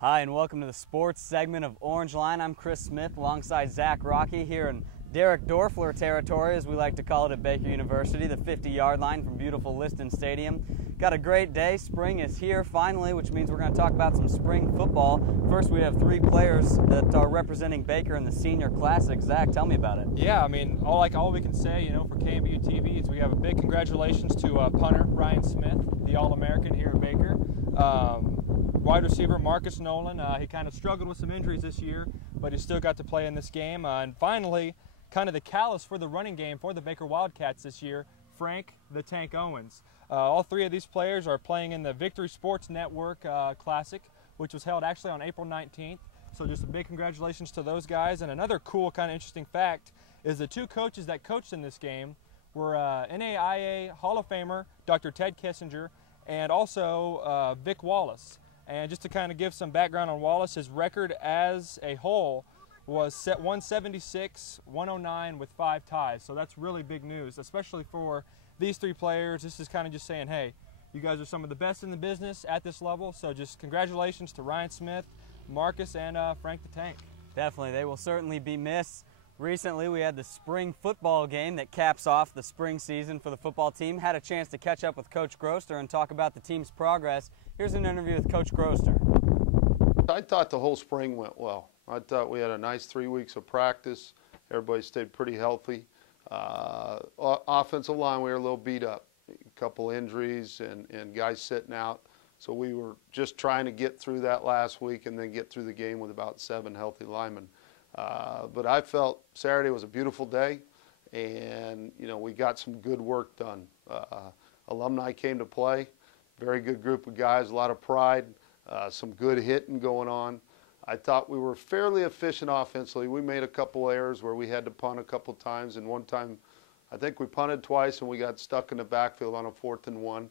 Hi, and welcome to the sports segment of Orangeline. I'm Chris Smith alongside Zack, Rockey here in Derek Dorfler territory, as we like to call it at Baker University, the 50-yard line from beautiful Liston Stadium. Got a great day. Spring is here finally, which means we're going to talk about some spring football. First, we have three players that are representing Baker in the Senior Classic. Zack, tell me about it. Yeah, I mean, all we can say, for KNBU TV is we have a big congratulations to punter Ryan Smith, the All-American here at Baker. Wide receiver Marcus Nolan, he kind of struggled with some injuries this year, but he still got to play in this game. And finally, kind of the catalyst for the running game for the Baker Wildcats this year, Frank the Tank Owens. All three of these players are playing in the Victory Sports Network Classic, which was held actually on April 19th. So just a big congratulations to those guys. And another cool kind of interesting fact is the two coaches that coached in this game were NAIA Hall of Famer Dr. Ted Kissinger and also Vic Wallace. And just to kind of give some background on Wallace, his record as a whole was 176, 109 with 5 ties. So that's really big news, especially for these three players. This is kind of just saying, hey, you guys are some of the best in the business at this level. So just congratulations to Ryan Smith, Marcus, and Frank the Tank. Definitely, they will certainly be missed. Recently, we had the spring football game that caps off the spring season for the football team. Had a chance to catch up with Coach Grossner and talk about the team's progress. Here's an interview with Coach Grossner. I thought the whole spring went well. I thought we had a nice 3 weeks of practice. Everybody stayed pretty healthy. Offensive line, we were a little beat up. A couple injuries and guys sitting out. So we were just trying to get through that last week and then get through the game with about 7 healthy linemen. But I felt Saturday was a beautiful day, and we got some good work done. Alumni came to play, very good group of guys, a lot of pride, some good hitting going on. I thought we were fairly efficient offensively. We made a couple errors where we had to punt a couple times, and one time I think we punted twice and we got stuck in the backfield on a 4th and 1.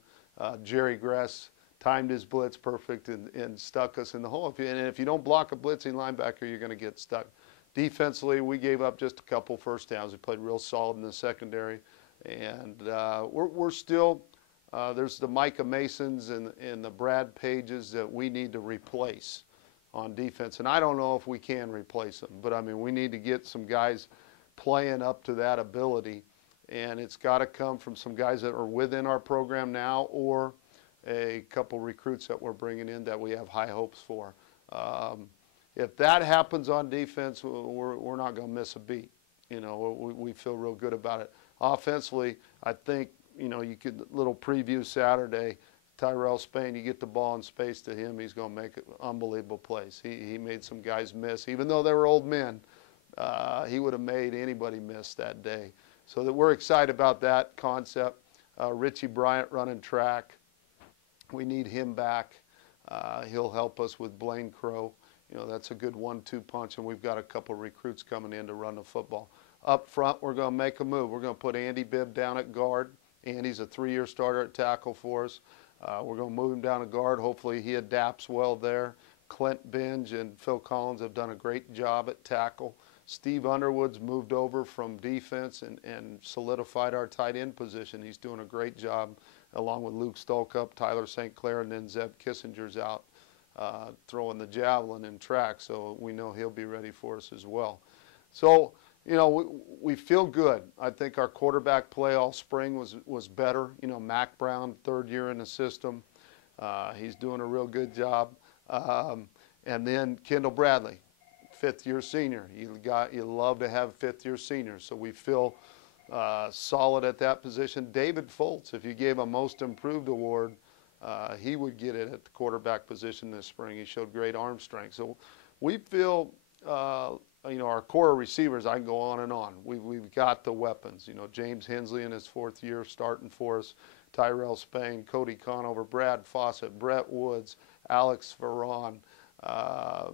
Jerry Gress timed his blitz perfect and stuck us in the hole. And if you don't block a blitzing linebacker, you're going to get stuck. Defensively, we gave up just a couple first downs. We played real solid in the secondary. And we're still, there's the Micah Masons and the Brad Pages that we need to replace on defense. And I don't know if we can replace them. But, I mean, we need to get some guys playing up to that ability. And it's got to come from some guys that are within our program now or a couple recruits that we're bringing in that we have high hopes for. If that happens on defense, we're not going to miss a beat. We feel real good about it. Offensively, I think, you could, little preview Saturday, Tyrell Spain, you get the ball in space to him, he's going to make unbelievable plays. He made some guys miss. Even though they were old men, he would have made anybody miss that day. So that we're excited about that concept. Richie Bryant running track. We need him back. He'll help us with Blaine Crow. That's a good 1-2 punch, and we've got a couple recruits coming in to run the football. Up front, we're going to make a move. We're going to put Andy Bibb down at guard. Andy's a 3-year starter at tackle for us. We're going to move him down to guard. Hopefully he adapts well there. Clint Binge and Phil Collins have done a great job at tackle. Steve Underwood's moved over from defense and solidified our tight end position. He's doing a great job, along with Luke Stolkup, Tyler St. Clair, and then Zeb Kissinger's out throwing the javelin in track, so we know he'll be ready for us as well. So, we feel good. I think our quarterback play all spring was better. Mac Brown, 3rd year in the system. He's doing a real good job. And then Kendall Bradley, 5th-year senior. You love to have 5th-year seniors, so we feel solid at that position. David Foltz, if you gave a Most Improved award, he would get it at the quarterback position this spring. He showed great arm strength. So we feel, our core receivers, I can go on and on. We've got the weapons. James Hensley in his 4th year starting for us, Tyrell Spain, Cody Conover, Brad Fawcett, Brett Woods, Alex Ferron,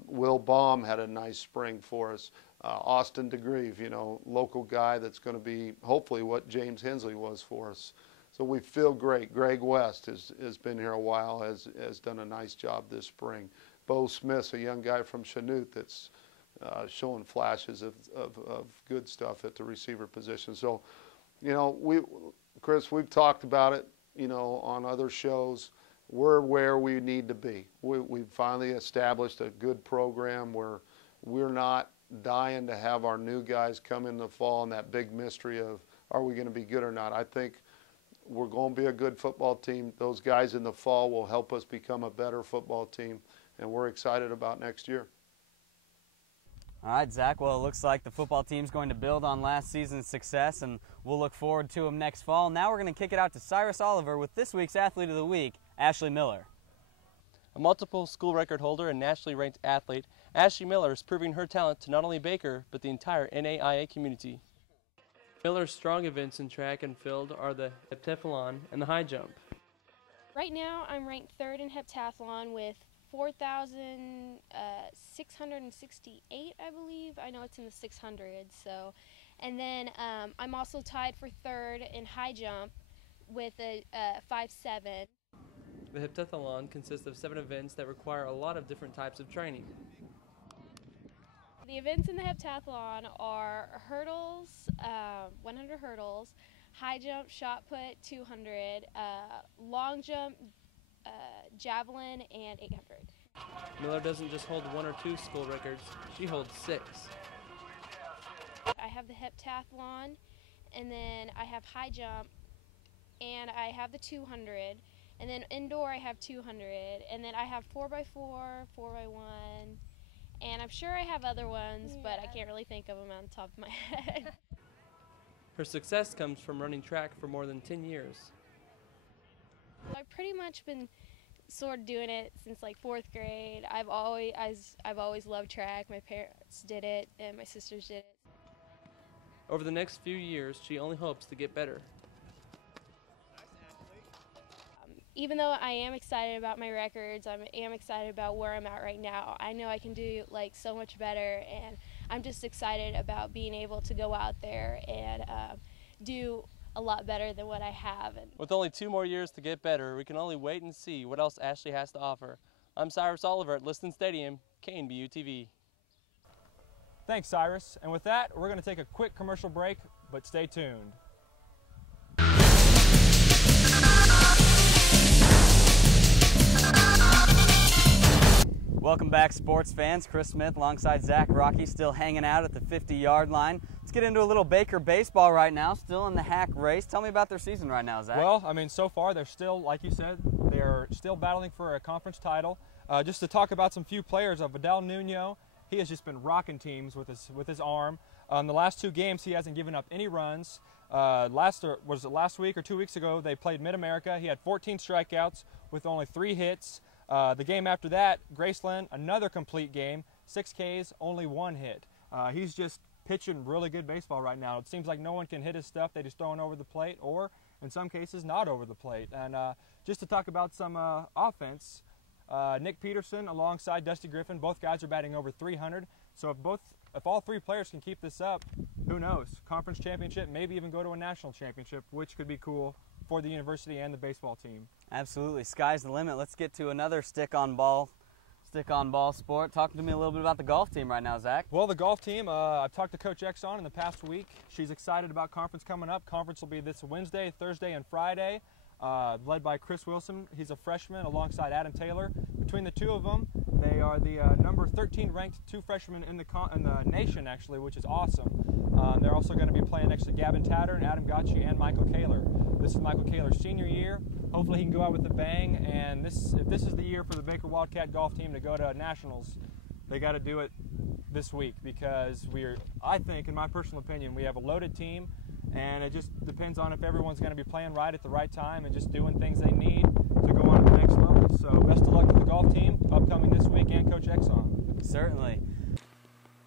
Will Baum had a nice spring for us. Austin DeGrieve, local guy that's going to be hopefully what James Hensley was for us. So we feel great. Greg West has been here a while, has done a nice job this spring. Bo Smith's a young guy from Chanute that's showing flashes of good stuff at the receiver position. So, Chris, we've talked about it, on other shows. we're where we need to be. We've finally established a good program where we're not dying to have our new guys come in the fall and that big mystery of, are we going to be good or not? I think we're going to be a good football team. Those guys in the fall will help us become a better football team, and we're excited about next year. All right, Zach, well, it looks like the football team's going to build on last season's success, and we'll look forward to them next fall. Now we're going to kick it out to Cyrus Oliver with this week's Athlete of the Week, Ashlee Miller. A multiple school record holder and nationally ranked athlete, Ashlee Miller is proving her talent to not only Baker, but the entire NAIA community. Miller's strong events in track and field are the heptathlon and the high jump. Right now, I'm ranked 3rd in heptathlon with 4,668, I believe. I know it's in the 600s. So, and then I'm also tied for 3rd in high jump with a 5.7. The heptathlon consists of 7 events that require a lot of different types of training. The events in the heptathlon are hurdles, 100 hurdles, high jump, shot put, 200, long jump, javelin, and 800. Miller doesn't just hold 1 or 2 school records, she holds 6. I have the heptathlon, and then I have high jump, and I have the 200, and then indoor I have 200, and then I have 4x4, 4x1, and I'm sure I have other ones, but I can't really think of them on the top of my head. Her success comes from running track for more than 10 years. I've pretty much been sort of doing it since like 4th grade. I've always loved track. My parents did it, and my sisters did it. Over the next few years, she only hopes to get better. Even though I am excited about my records, I am excited about where I'm at right now. I know I can do like so much better, and I'm just excited about being able to go out there and do a lot better than what I have. With only 2 more years to get better, we can only wait and see what else Ashlee has to offer. I'm Cyrus Oliver at Liston Stadium, KNBU TV. Thanks, Cyrus. And with that, we're going to take a quick commercial break, but stay tuned. Welcome back, sports fans. Chris Smith alongside Zack, Rockey, still hanging out at the 50-yard line. Let's get into a little Baker baseball right now, still in the hack race. Tell me about their season right now, Zack. Well, I mean, so far they're still, like you said, they're still battling for a conference title. Just to talk about some few players, Vidal Nuno, he has just been rocking teams with his arm. The last 2 games, he hasn't given up any runs. Last week or 2 weeks ago, they played Mid-America. He had 14 strikeouts with only 3 hits. The game after that, Graceland, another complete game, 6 Ks, only 1 hit. He's just pitching really good baseball right now. It seems like no one can hit his stuff. They just throw it over the plate, or in some cases, not over the plate. And just to talk about some offense, Nick Peterson alongside Dusty Griffin, both guys are batting over 300. So if all 3 players can keep this up, who knows? Conference championship, maybe even go to a national championship, which could be cool for the university and the baseball team. Absolutely. Sky's the limit. Let's get to another stick-on-ball sport. Talk to me a little bit about the golf team right now, Zack. Well, the golf team, I've talked to Coach Exxon in the past week. She's excited about conference coming up. Conference will be this Wednesday, Thursday, and Friday, led by Chris Wilson. He's a freshman alongside Adam Taylor. Between the 2 of them, they are the number 13 ranked 2 freshmen in the nation, actually, which is awesome. They're also going to be playing next to Gavin Tatter, Adam Gotchi, and Michael Kaler. This is Michael Kaler's senior year. Hopefully he can go out with a bang, and if this is the year for the Baker Wildcat golf team to go to nationals, they got to do it this week, because I think, in my personal opinion, we have a loaded team, and it just depends on if everyone's going to be playing right at the right time and just doing things they need to go on to the next level. So best of luck to the golf team upcoming this week, and Coach Exxon. Certainly.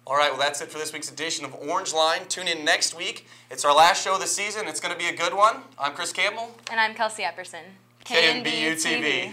All right, well, that's it for this week's edition of Orangeline. Tune in next week. It's our last show of the season. It's going to be a good one. I'm Chris Campbell. And I'm Kelsey Epperson. KNBU TV.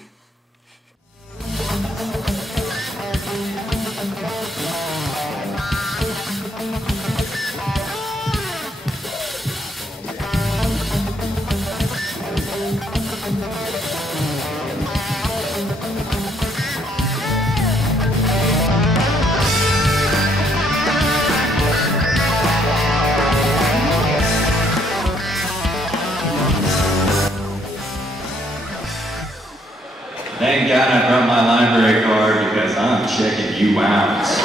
out, I brought my library card because I'm checking you out.